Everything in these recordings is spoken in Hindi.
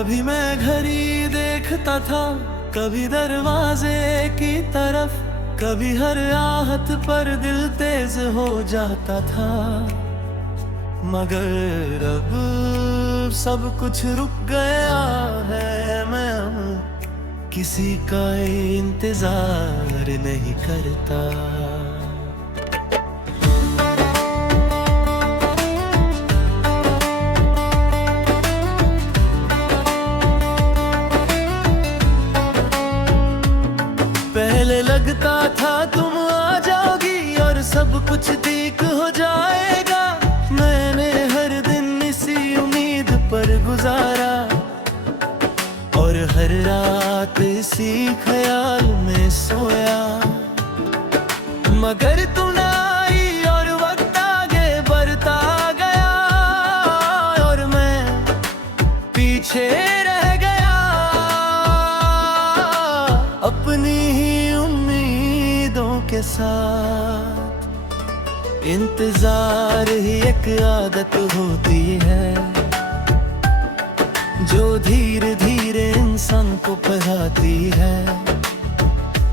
कभी मैं घड़ी देखता था, कभी दरवाजे की तरफ, कभी हर आहट पर दिल तेज हो जाता था। मगर अब सब कुछ रुक गया है, मैं अब किसी का इंतजार नहीं करता। पहले लगता था तुम आ जाओगी और सब कुछ ठीक हो जाएगा। मैंने हर दिन इसी उम्मीद पर गुजारा और हर रात इसी ख्याल में सोया। मगर तुम ना आई और वक्त आगे बढ़ता गया और मैं पीछे रह गया। अपनी ही उम्मीदों के साथ इंतजार ही एक आदत होती है, जो धीरे धीरे इंसान को पढ़ाती है।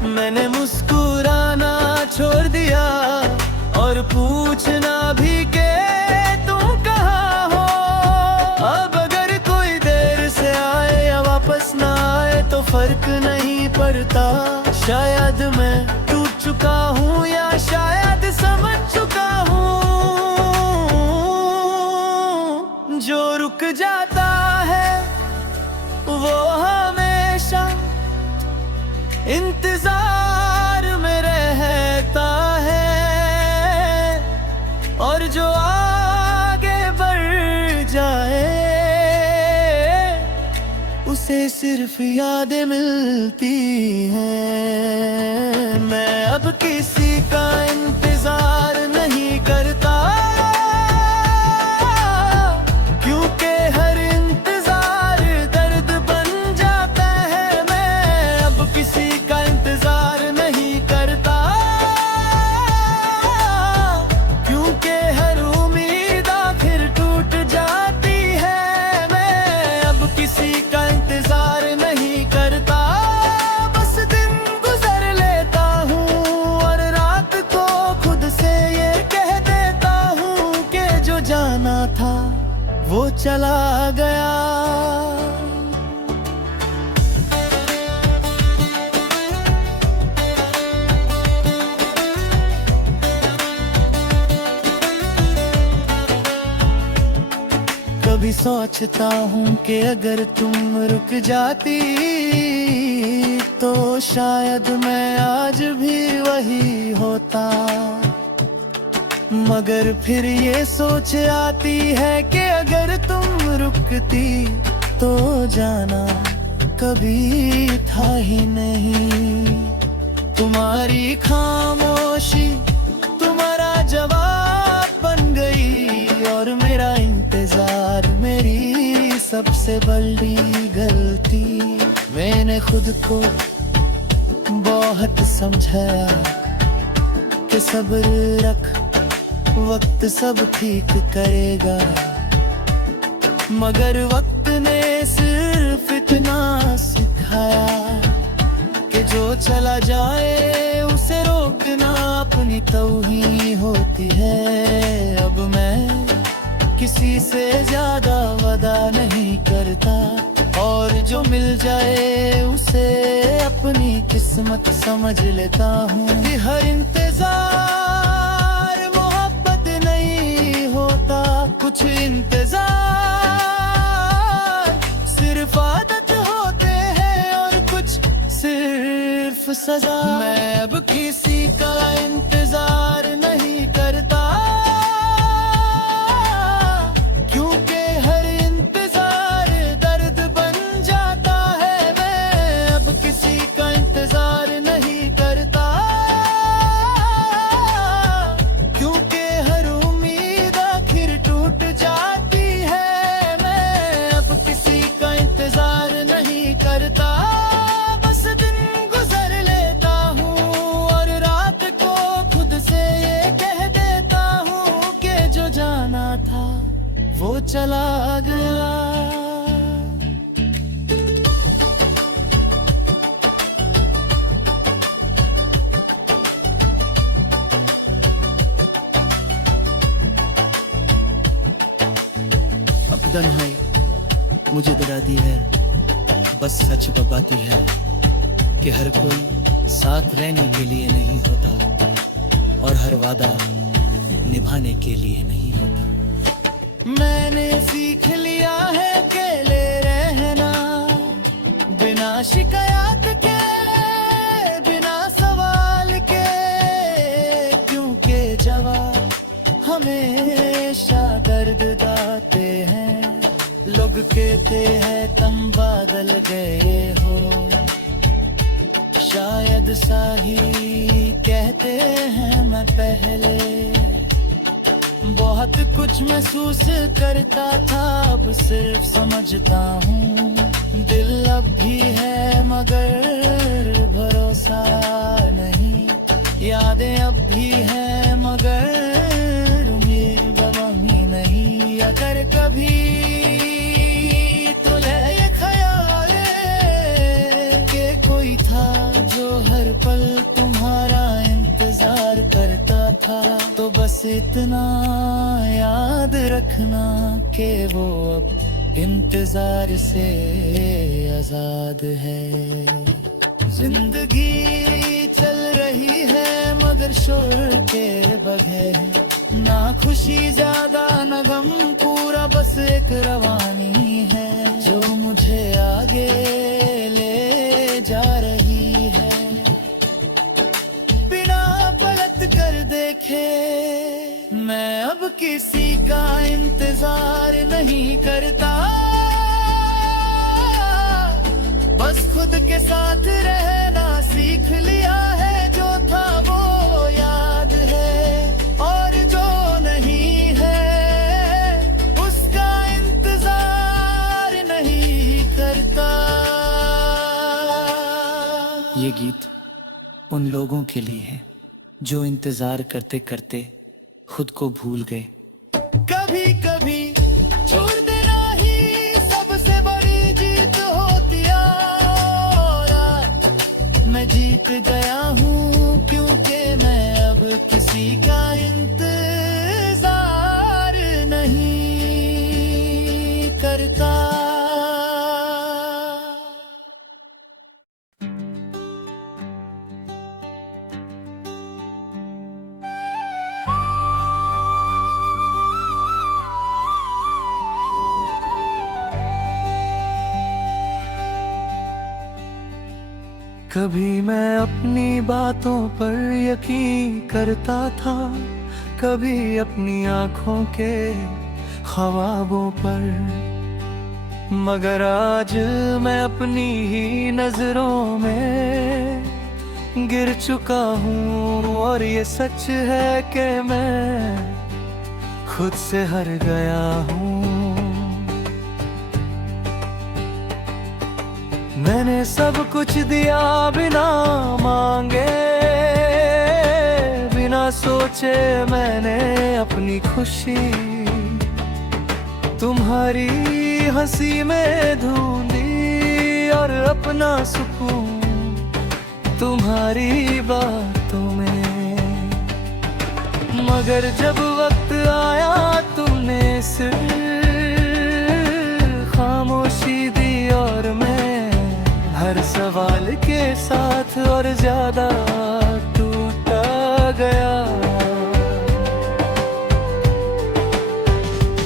मैंने मुस्कुराना छोड़ दिया और पूछना भी के तुम कहाँ हो। अब अगर कोई देर से आए या वापस ना आए तो फर्क नहीं पड़ता। शायद मैं टूट चुका हूँ या शायद समझ चुका हूँ। जो रुक जाता है वो हमेशा इंतजार में रहता है, और जो आगे बढ़ जाए उसे सिर्फ यादें मिलती हैं। मैं अब किसी का इंतजार नहीं करता, क्योंकि हर इंतजार दर्द बन जाता है। मैं अब किसी का इंतजार नहीं करता, क्योंकि हर उम्मीद आखिर टूट जाती है। मैं अब किसी का इंतजार नहीं करता, बस दिन गुजर लेता हूँ और रात को खुद से ये कह देता हूँ कि जो जाना था वो चला गया। कभी सोचता हूँ कि अगर तुम रुक जाती तो शायद मैं आज भी वही होता। मगर फिर ये सोच आती है कि अगर तुम रुकती तो जाना कभी था ही नहीं। तुम्हारी खामोशी तुम्हारा जवाब बन गई और मेरा इंतजार मेरी सबसे बड़ी गलती। मैंने खुद को बहुत समझाया कि सब्र रख, वक्त सब ठीक करेगा। मगर वक्त ने सिर्फ इतना सिखाया कि जो चला जाए उसे रोकना अपनी तौहीन होती है। अब मैं किसी से ज्यादा वादा नहीं करता और जो मिल जाए उसे अपनी किस्मत समझ लेता हूँ। हर इंतजार मोहब्बत नहीं होता, कुछ इंतजार सिर्फ आदत होते हैं और कुछ सिर्फ सजा। मैं अब किसी का इंतजार नहीं करता, क्योंकि हर इंतजार दर्द बन जाता है। मैं अब किसी का इंतजार नहीं करता, क्योंकि हर उम्मीद आखिर टूट जाती है। मैं अब किसी का इंतजार नहीं करता, बस दिन गुजर लेता हूँ और रात को खुद से ये कह आजादी है बस सच बताती है कि हर कोई साथ रहने के लिए नहीं होता और हर वादा निभाने के लिए नहीं होता। मैंने सीख लिया है अकेले रहना, बिना शिकायत के, बिना सवाल के, क्योंकि जवाब हमेशा दर्द दाते हैं। लोग कहते हैं तुम बादल गए हो, शायद साही कहते हैं मैं पहले बहुत कुछ महसूस करता था, अब सिर्फ समझता हूँ। दिल अब भी है मगर भरोसा नहीं, यादें अब भी है मगर उम्मीद बनी नहीं। अगर कभी तुझे ये ख्याल के कोई था जो हर पल तुम्हारा इंतजार करता था, तो बस इतना याद रखना कि वो अब इंतजार से आजाद है। जिंदगी चल रही है मगर शोर के बगैर, ना खुशी ज्यादा न गम पूरा, बस एक रवानी है जो मुझे आगे ले जा रही है। बिना पलट कर देखे मैं अब किसी का इंतजार नहीं करता, बस खुद के साथ रहना सीख लिया है। जो था वो याद है और जो नहीं है उसका इंतजार नहीं करता। ये गीत उन लोगों के लिए है जो इंतजार करते करते खुद को भूल गए। कभी कभी छोड़ देना ही सबसे बड़ी जीत होती है, और आज मैं जीत गया हूँ क्योंकि मैं अब किसी का इंतजार नहीं करता। कभी मैं अपनी बातों पर यकीन करता था, कभी अपनी आँखों के ख्वाबों पर, मगर आज मैं अपनी ही नजरों में गिर चुका हूँ। और ये सच है कि मैं खुद से हार गया हूँ। मैंने सब कुछ दिया बिना मांगे, बिना सोचे मैंने अपनी खुशी तुम्हारी हंसी में ढूंढी, और अपना सुकून तुम्हारी बातों में। मगर जब वक्त आया तुमने सिर्फ खामोशी दी, और मैं हर सवाल के साथ और ज्यादा टूटा गया।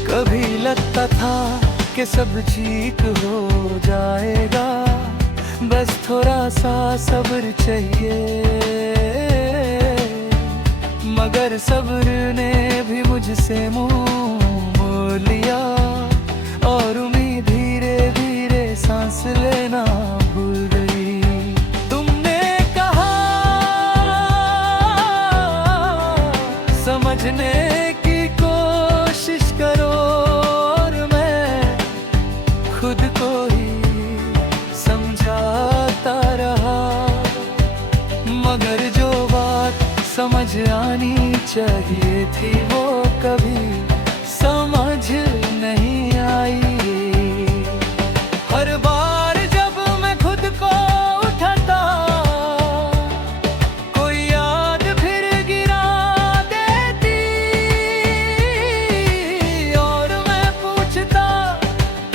कभी लगता था कि सब ठीक हो जाएगा, बस थोड़ा सा सब्र चाहिए, मगर सब्र ने भी मुझसे मुंह मोड़ लिया, और उम्मीद धीरे धीरे सांस लेना भूल गई। तुमने कहा समझने की कोशिश करो, और मैं खुद को ही समझाता रहा, मगर जो बात समझ आनी चाहिए थी वो कभी समझ नहीं आई। हर बार जब मैं खुद को उठाता, कोई याद फिर गिरा देती, और मैं पूछता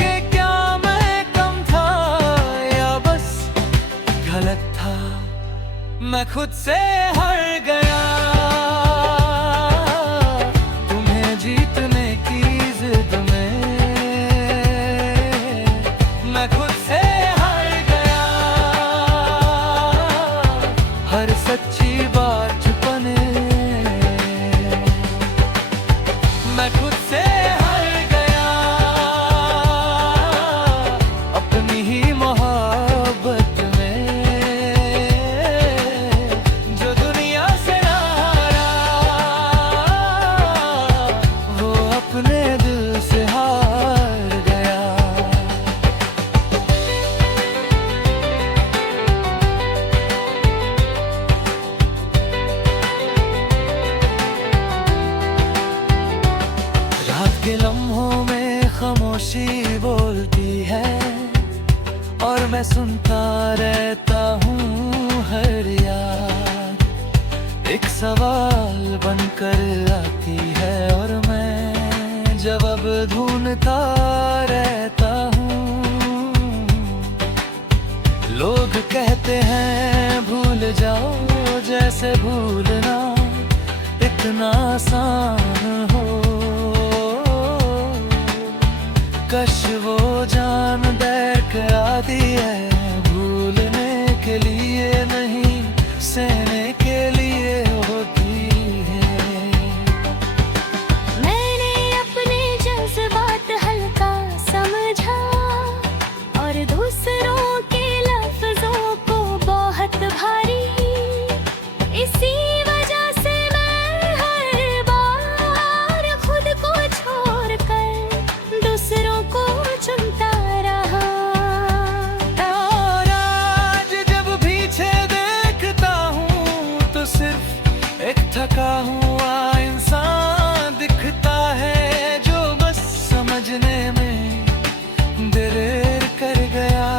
कि क्या मैं गलत था, मैं खुद से हार गया। तुम्हें जीतने की जिद में मैं खुद से हार गया। हर सच्ची बात छुपाने मैं खुद से हार गया। अपनी ही मोहब्बत में जो दुनिया से ना हारा, वो अपने दिल से हार गया। रात के लम्हों में खामोशी बोलती है और मैं सुनता रहता हूँ हर याद। एक सवाल बनकर आती है और मैं जवाब ढूंढता रहता हूँ। लोग कहते हैं भूल जाओ, जैसे भूलना इतना आसान हो। कश वो जान देख आती है भूलने के लिए नहीं, सहने के लिए होती है। मैंने अपने जज्बात हल्का समझा और दूसरों के लफ्जों को बहुत भारी। इसी वजह से मैं हर बार खुद को छोड़कर दूसरों को चुनता रहा। और आज जब पीछे देखता हूँ तो सिर्फ एक थका हुआ इंसान दिखता है जो बस समझने में देर कर गया।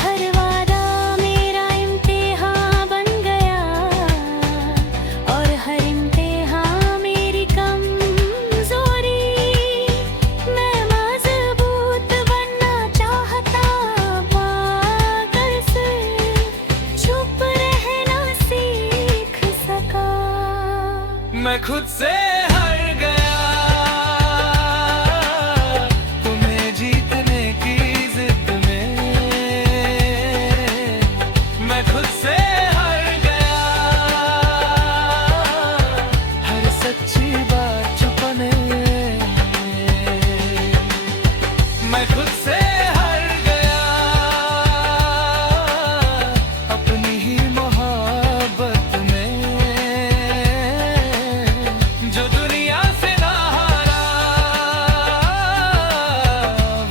हर वादा मेरा इम्तिहान बन गया और हर इम्तिहान मेरी कमजोरी। मैं मजबूत बनना चाहता मगर से चुप रहना सीख सका। मैं खुद से हार गया। तुम्हें जीतने की जिद में मैं खुद से हार गया। हर सच्ची बात छुपाने मैं खुद से हार गया। अपनी ही मोहब्बत में जो दुनिया से ना हारा,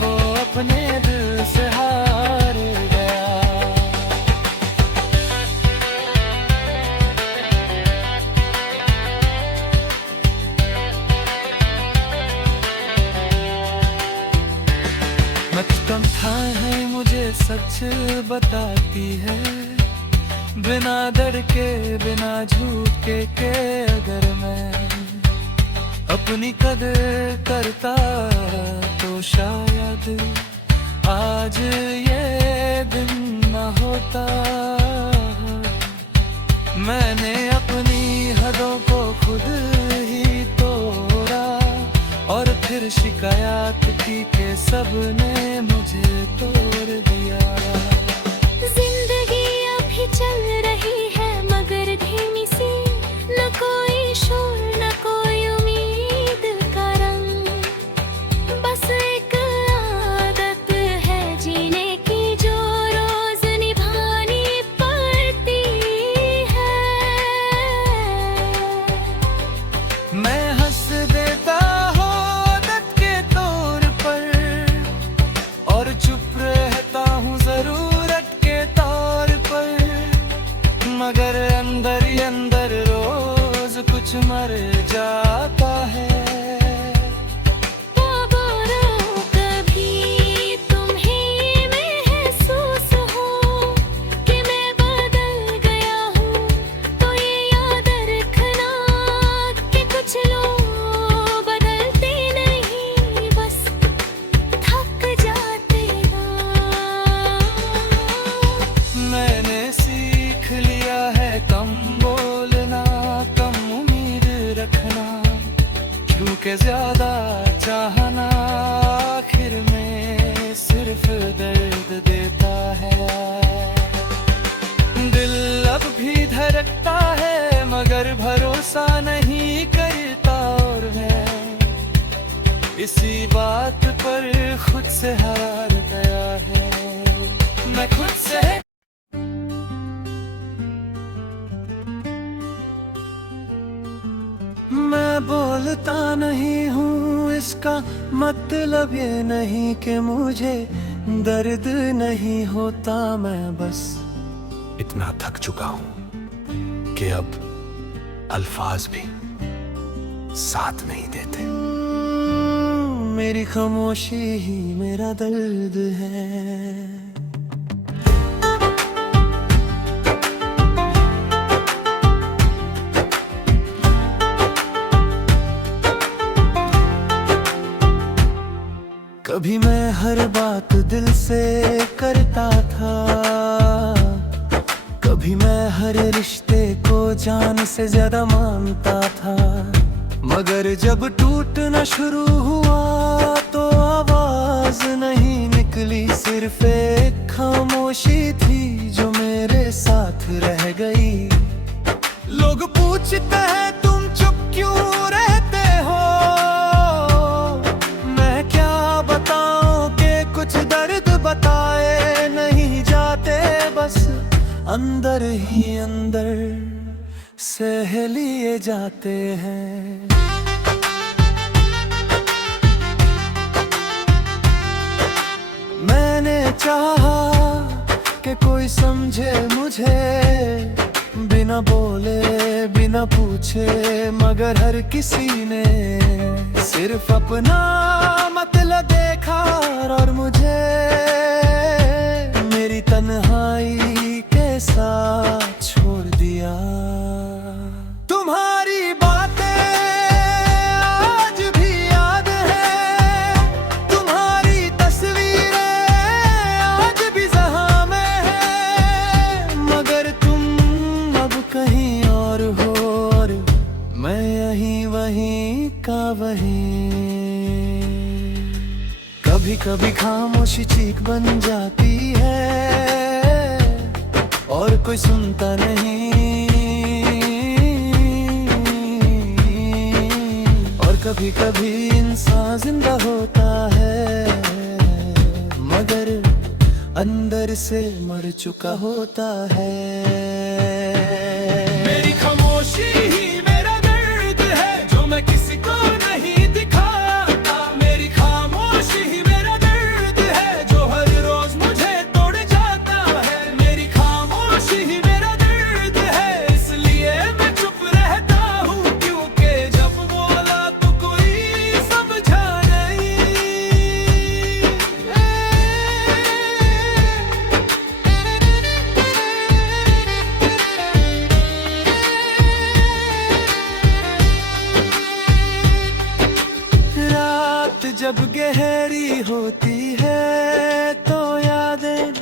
वो अपने दिल से हार गया। है मुझे सच बताती है, बिना डर के बिना झूठे के अगर मैं अपनी कदर करता तो शायद आज ये दिन न होता। मैंने अपनी हदों को खुद ही तोड़ा और फिर शिकायत की के सबने मुझे तोड़ दिया। जिंदगी अभी चल रही है मगर धीमी सी, न कोई शोर न कोई उम्मीद का रंग। बस एक आदत है जीने की जो के ज्यादा चाहना आखिर में सिर्फ दर्द देता है। दिल अब भी धड़कता है मगर भरोसा नहीं करता, और मैं इसी बात पर खुद से हार गया है। मैं खुद से मैं बोलता नहीं हूँ, इसका मतलब ये नहीं कि मुझे दर्द नहीं होता। मैं बस इतना थक चुका हूँ कि अब अल्फाज भी साथ नहीं देते। मेरी खामोशी ही मेरा दर्द है। कभी मैं हर बात दिल से करता था, कभी मैं हर रिश्ते को जान से ज्यादा मानता था। मगर जब टूटना शुरू हुआ तो आवाज नहीं निकली, सिर्फ एक खामोशी थी जो मेरे साथ रह गई। लोग पूछते हैं तुम चुप क्यों रहते हो, मैं क्या बताऊं कि कुछ दर्द बताए नहीं जाते, बस अंदर ही अंदर सह लिए जाते हैं। मैंने चाहा कि कोई समझे मुझे, बिना बोले बिना पूछे, मगर हर किसी ने सिर्फ अपना मतलब देखा और मुझे मेरी तन्हाई के साथ छोड़ दिया। तुम्हारी बातें आज भी याद है, तुम्हारी तस्वीरें आज भी ज़हां में है, मगर तुम अब कहीं और हो और मैं यहीं वहीं का वहीं। कभी कभी खामोशी चीख बन जाती है और कोई सुनता नहीं, और कभी कभी इंसान जिंदा होता है मगर अंदर से मर चुका होता है। मेरी खामोशी ही मेरा दर्द है जो मैं किसी को नहीं दिखाता, मेरी खामोशी ही मेरा दर्द है जो हर रोज मुझे तोड़ जाता है। मेरी खामोशी ही मेरा दर्द है इसलिए मैं चुप रहता हूँ, क्योंकि जब बोला तो कोई समझा नहीं। रात जब गहरी होती है तो यादें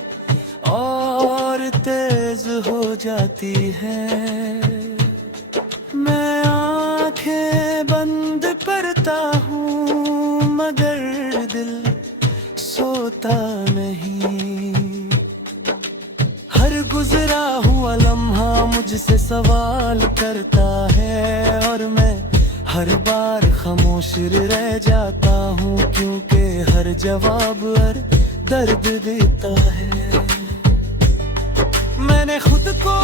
और तेज हो जाती है। मैं आंखें बंद करता हूँ मगर दिल सोता नहीं। हर गुजरा हुआ लम्हा मुझसे सवाल करता है और मैं हर बार खामोश रह जाता हूँ, क्योंकि हर जवाब हर दर्द देता है। मैंने खुद को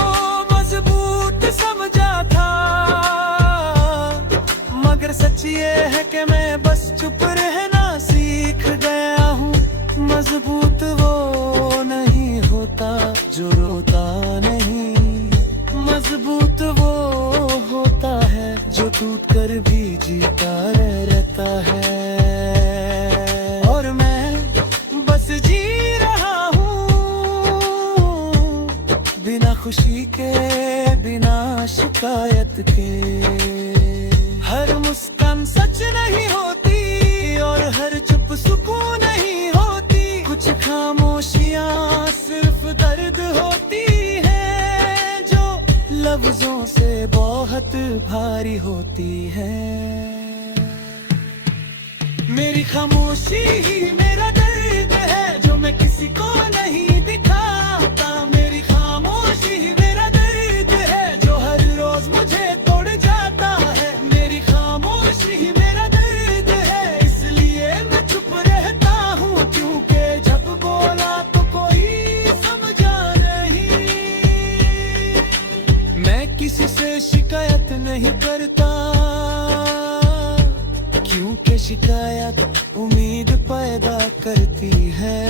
मजबूत समझा था मगर सच ये है कि मैं बस चुप रहना सीख गया हूँ। मजबूत वो नहीं होता जो रोता नहीं, मजबूत वो होता है जो टूट कर भी जीता रहता है। और मैं बस जी रहा हूँ बिना खुशी के बिना शिकायत के। हर मुस्कान सच नहीं होती और हर चुप सुकून नहीं होती, कुछ खामोशियाँ सिर्फ दर्द होती है जो लफ्जों से बहुत भारी होती है। मेरी खामोशी ही मेरा दर्द है जो मैं किसी को नहीं दिखाता। मेरी खामोशी ही मेरा दर्द है जो हर रोज मुझे तोड़ जाता है। मेरी खामोशी ही मेरा दर्द है इसलिए मैं चुप रहता हूँ, क्योंकि जब बोला तो कोई समझा नहीं। मैं किसी से शिकायत नहीं करता, क्योंकि शिकायत उम्मीद पैदा करती है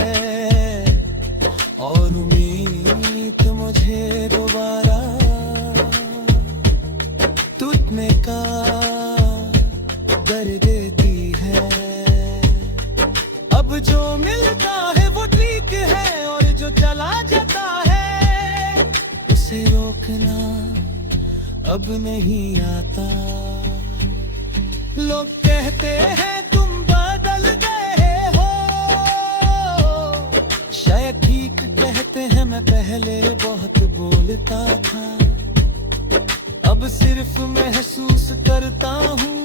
और उम्मीद मुझे दोबारा टूटने का डर देती है। अब जो मिलता है वो ठीक है और जो चला जाता है उसे रोकना अब नहीं आता। लोग कहते हैं तुम बदल गए हो, शायद ठीक कहते हैं, मैं पहले बहुत बोलता था, अब सिर्फ महसूस करता हूँ।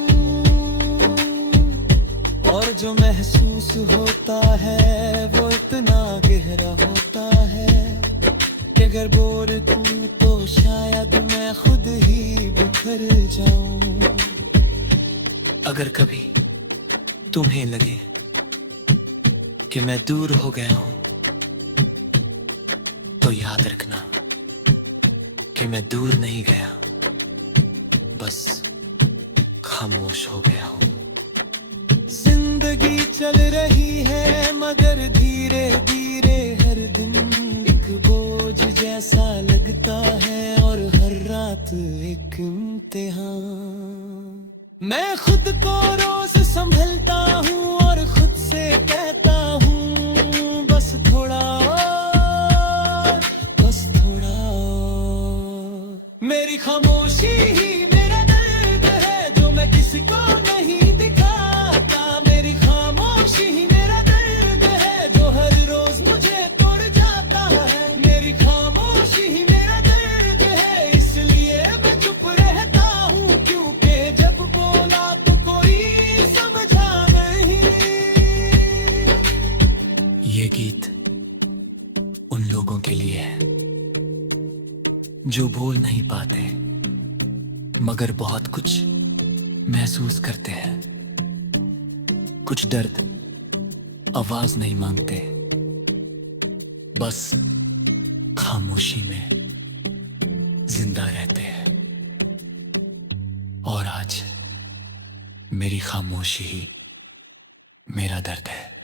और जो महसूस होता है वो इतना गहरा होता है कि अगर बोल दूँ तो शायद मैं खुद ही बिखर जाऊं। अगर कभी तुम्हें लगे कि मैं दूर हो गया हूं तो याद रखना कि मैं दूर नहीं गया, बस खामोश हो गया हूं। जिंदगी चल रही है मगर धीरे धीरे हर दिन एक बोझ जैसा लगता है और हर रात एक इम्तिहान। मैं खुद को रोज संभलता हूँ और खुद से कहता हूँ बस थोड़ा और, बस थोड़ा और। मेरी खामोशी ही मेरा दर्द है जो मैं किसी को नहीं दिखाता। मेरी खामोशी ही मेरा दर्द है जो हर रोज मुझे तोड़ जाता है। मेरी खामोशी ही मेरा दर्द है इसलिए मैं चुप रहता हूँ, क्योंकि जब बोला तो कोई समझा नहीं। ये गीत उन लोगों के लिए है जो बोल नहीं पाते मगर बहुत कुछ महसूस करते हैं। कुछ दर्द आवाज नहीं मांगते, बस खामोशी में जिंदा रहते हैं। और आज मेरी खामोशी ही मेरा दर्द है।